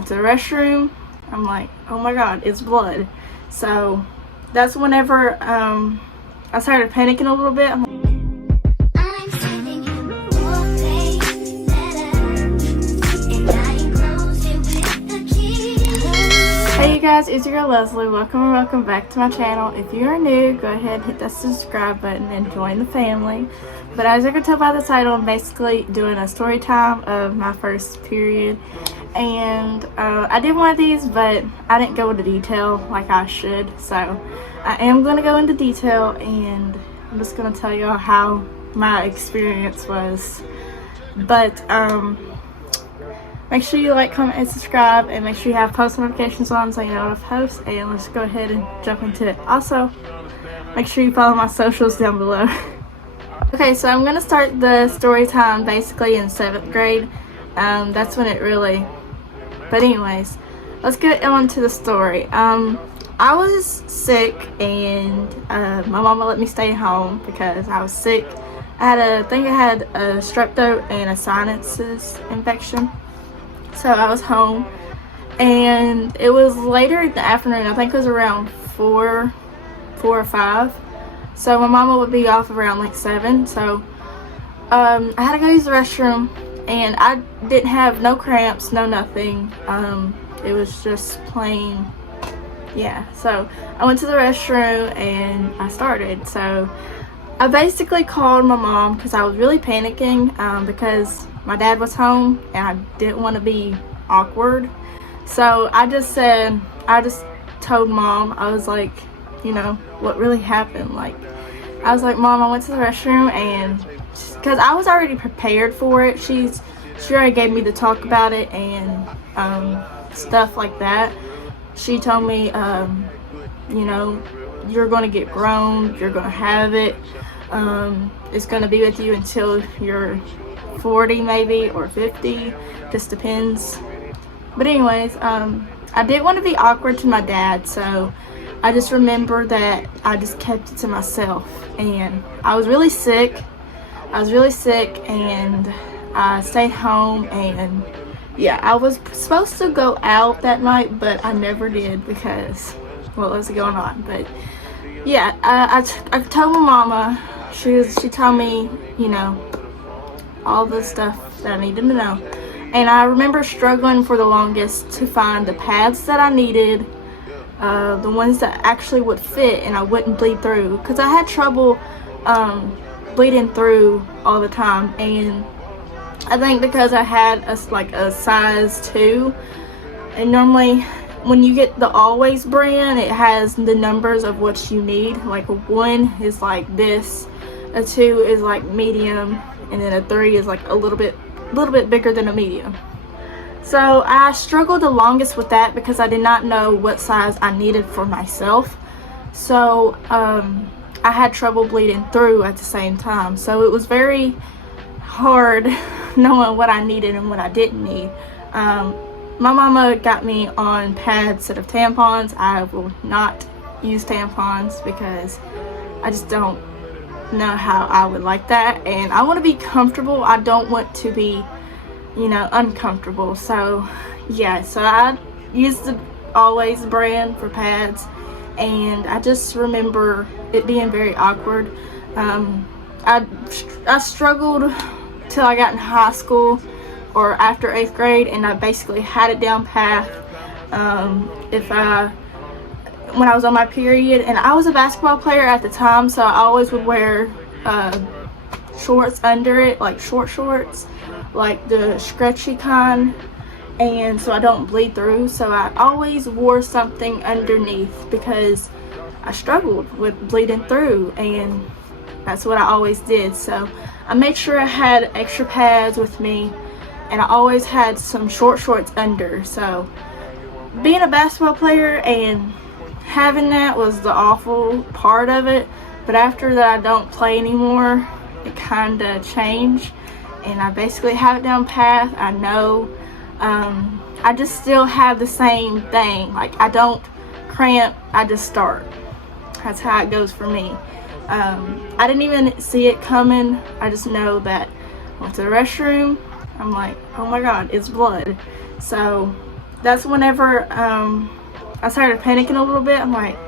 went to the restroom. I'm like, oh my god, it's blood. So that's whenever I started panicking a little bit. I'm like, hey you guys, it's your girl Leslie. Welcome back to my channel. If you are new, go ahead and hit that subscribe button and join the family. But as you can tell by the title, I'm basically doing a story time of my first period. And I did one of these, but I didn't go into detail like I should. So I am going to go into detail, and I'm just going to tell y'all how my experience was. But make sure you like, comment, and subscribe, and make sure you have post notifications on so you know when I post. And let's go ahead and jump into it. Also, make sure you follow my socials down below. Okay, so I'm gonna start the story time basically in 7th grade. That's when it really. But anyways, let's get on to the story. I was sick, and my mama let me stay home because I was sick. I think I had a strep throat and a sinuses infection. So I was home, and it was later in the afternoon. I think it was around 4 or 5. So my mama would be off around like 7. So I had to go use the restroom, and I didn't have no cramps, no nothing. It was just plain, yeah. So I went to the restroom and I started. So I basically called my mom because I was really panicking because my dad was home and I didn't want to be awkward. So I just told mom, I was like, you know, what really happened. Like, I was like, Mom, I went to the restroom, and because I was already prepared for it. She already gave me the talk about it and stuff like that. She told me, you know, you're going to get grown, you're going to have it. It's going to be with you until you're 40 maybe, or 50, just depends. But anyways, I didn't want to be awkward to my dad, so I just remember that I just kept it to myself. And I was really sick. And I stayed home, and yeah, I was supposed to go out that night, but I never did because what was going on. But yeah, I told my mama. She told me, you know, all the stuff that I needed to know. And I remember struggling for the longest to find the pads that I needed, the ones that actually would fit and I wouldn't bleed through, because I had trouble bleeding through all the time. And I think because I had a size 2, and normally when you get the Always brand, it has the numbers of what you need. Like a 1 is like this, a 2 is like medium, and then a 3 is like a little bit bigger than a medium. So I struggled the longest with that because I did not know what size I needed for myself. So I had trouble bleeding through at the same time. So it was very hard knowing what I needed and what I didn't need. My mama got me on pads instead of tampons. I will not use tampons because I just don't know how I would like that, and I want to be comfortable. I don't want to be, you know, uncomfortable. So yeah, so I used the Always brand for pads, and I just remember it being very awkward. I struggled till I got in high school or after 8th grade, and I basically had it down pat. When I was on my period, and I was a basketball player at the time, so I always would wear shorts under it, like short shorts, like the stretchy kind, and so I don't bleed through. So I always wore something underneath because I struggled with bleeding through, and that's what I always did. So I made sure I had extra pads with me, and I always had some short shorts under. So being a basketball player and having that was the awful part of it. But after that, I don't play anymore. It kind of changed, and I basically have it down pat. I know I just still have the same thing. Like, I don't cramp, I just start. That's how it goes for me. I didn't even see it coming. I just know that I went to the restroom. I'm like, oh my god, it's blood. So that's whenever I started panicking a little bit. I'm like,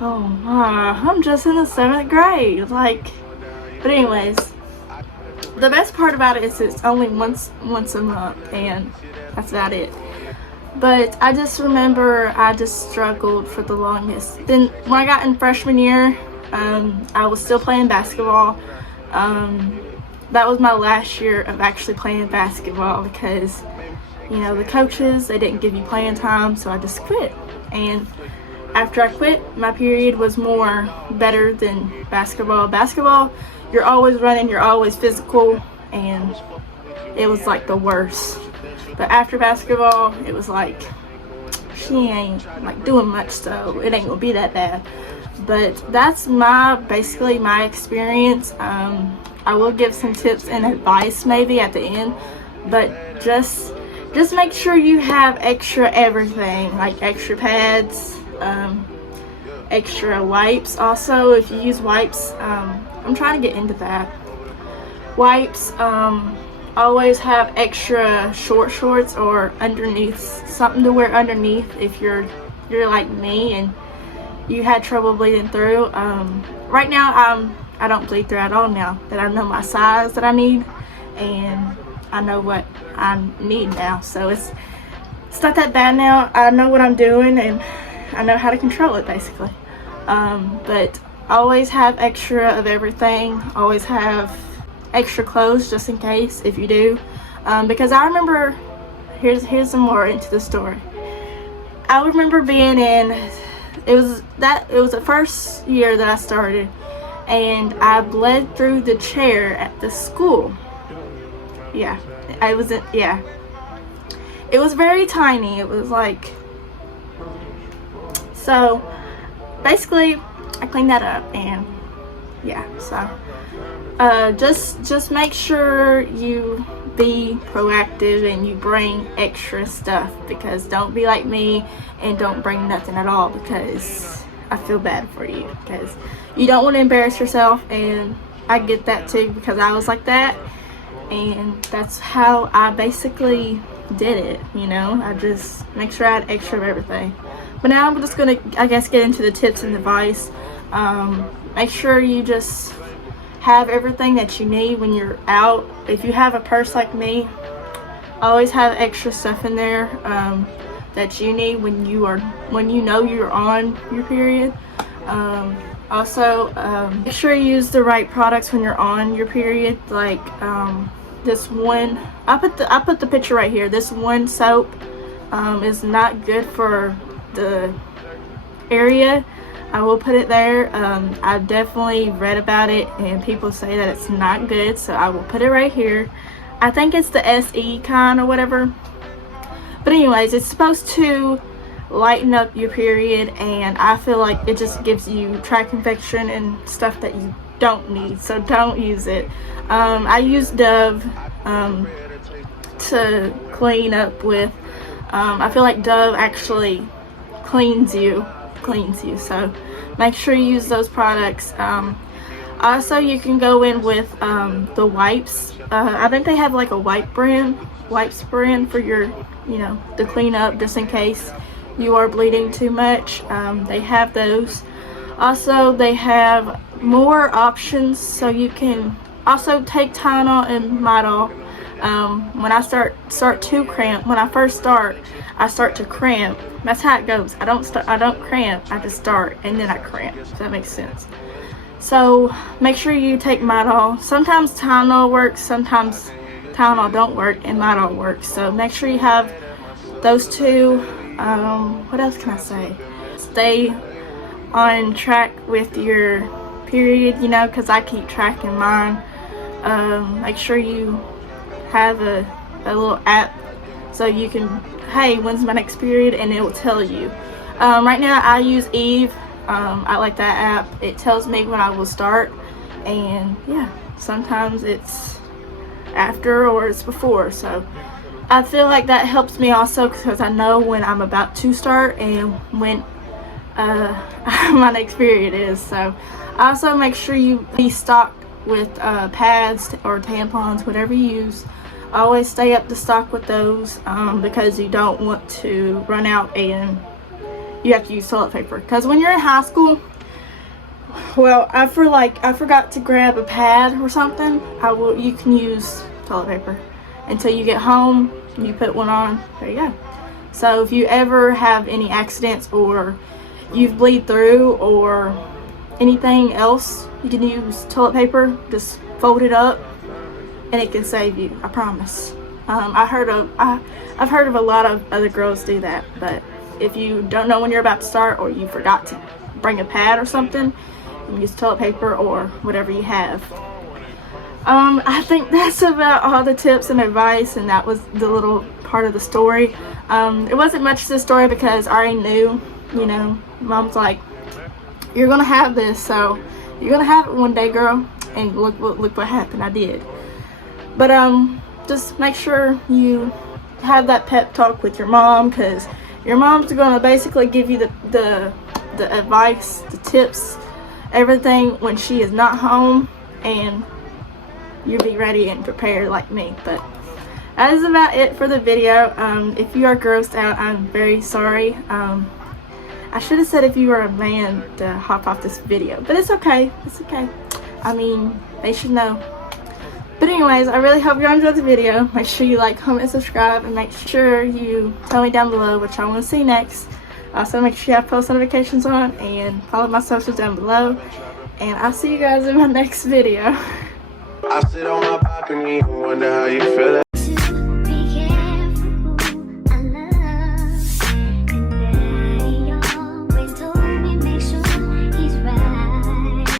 oh my, I'm just in the 7th grade. Like, but anyways, the best part about it is it's only once a month, and that's about it. But I just remember I just struggled for the longest. Then when I got in freshman year, I was still playing basketball. That was my last year of actually playing basketball because, you know, the coaches, they didn't give you playing time, so I just quit. And after I quit, my period was more better than basketball. Basketball, you're always running, you're always physical, and it was like the worst. But after basketball, it was like, she ain't like doing much, so it ain't gonna be that bad. But that's basically my experience. I will give some tips and advice maybe at the end, but just make sure you have extra everything, like extra pads, extra wipes. Also, if you use wipes, I'm trying to get into that. Wipes, always have extra short shorts or underneath, something to wear underneath if you're like me and you had trouble bleeding through. Right now I don't bleed through at all now that I know my size that I need, and I know what I need now, so it's not that bad now. I know what I'm doing and I know how to control it basically. But always have extra of everything. Always have extra clothes just in case if you do, because I remember, here's some more into the story. I remember being in, it was the first year that I started, and I bled through the chair at the school. Yeah, it was very tiny. It was like, so basically I cleaned that up, and yeah, so just make sure you be proactive and you bring extra stuff, because don't be like me and don't bring nothing at all, because I feel bad for you, because you don't want to embarrass yourself, and I get that too because I was like that, and that's how I basically did it, you know. I just make sure I had extra of everything. But now I'm just gonna, I guess, get into the tips and advice. Make sure you just have everything that you need when you're out. If you have a purse like me, always have extra stuff in there that you need when you know you're on your period. Also, make sure you use the right products when you're on your period. Like this one, I put the picture right here. This one soap is not good for the area. I will put it there. I definitely read about it and people say that it's not good, so I will put it right here. I think it's the SE kind or whatever. But anyways, it's supposed to lighten up your period, and I feel like it just gives you tract infection and stuff that you don't need, so don't use it. I use Dove to clean up with. I feel like Dove actually cleans you, so make sure you use those products. Also, you can go in with the wipes. I think they have like a wipes brand for your, you know, to clean up just in case you are bleeding too much. They have those. Also, they have more options, so you can also take Tylenol and Midol. When I start to cramp, when I first start, I start to cramp. That's how it goes. I don't cramp. I just start and then I cramp. If that makes sense. So make sure you take Midol. Sometimes Tylenol works. Sometimes Tylenol don't work and Midol works. So make sure you have those two. What else can I say? Stay on track with your period, you know, because I keep tracking mine. Make sure you have a little app so you can, hey, when's my next period, and it will tell you. Right now I use Eve. I like that app. It tells me when I will start, and yeah, sometimes it's after or it's before, so I feel like that helps me also because I know when I'm about to start and when my next period is. So also make sure you be stocked with pads or tampons, whatever you use. always stay up to stock with those because you don't want to run out and you have to use toilet paper. Because when you're in high school, well, I forgot to grab a pad or something, you can use toilet paper until you get home. You put one on, there you go. So if you ever have any accidents or you bleed through or anything else, you can use toilet paper. Just fold it up and it can save you, I promise. I've heard of a lot of other girls do that, but if you don't know when you're about to start or you forgot to bring a pad or something, you can use toilet paper or whatever you have. I think that's about all the tips and advice, and that was the little part of the story. It wasn't much to the story because I already knew, you know, Mom's like, you're gonna have this, so you're gonna have it one day, girl. And look what happened. I did. But just make sure you have that pep talk with your mom, because your mom's gonna basically give you the advice, the tips, everything when she is not home, and you'll be ready and prepared like me. But that is about it for the video. If you are grossed out, I'm very sorry. I should have said if you were a man to hop off this video, but it's okay. It's okay. I mean, they should know. But anyways, I really hope you enjoyed the video. Make sure you like, comment, subscribe, and make sure you tell me down below what y'all want to see next. Also, make sure you have post notifications on and follow my socials down below. And I'll see you guys in my next video. I sit on my balcony and wonder how you feeling.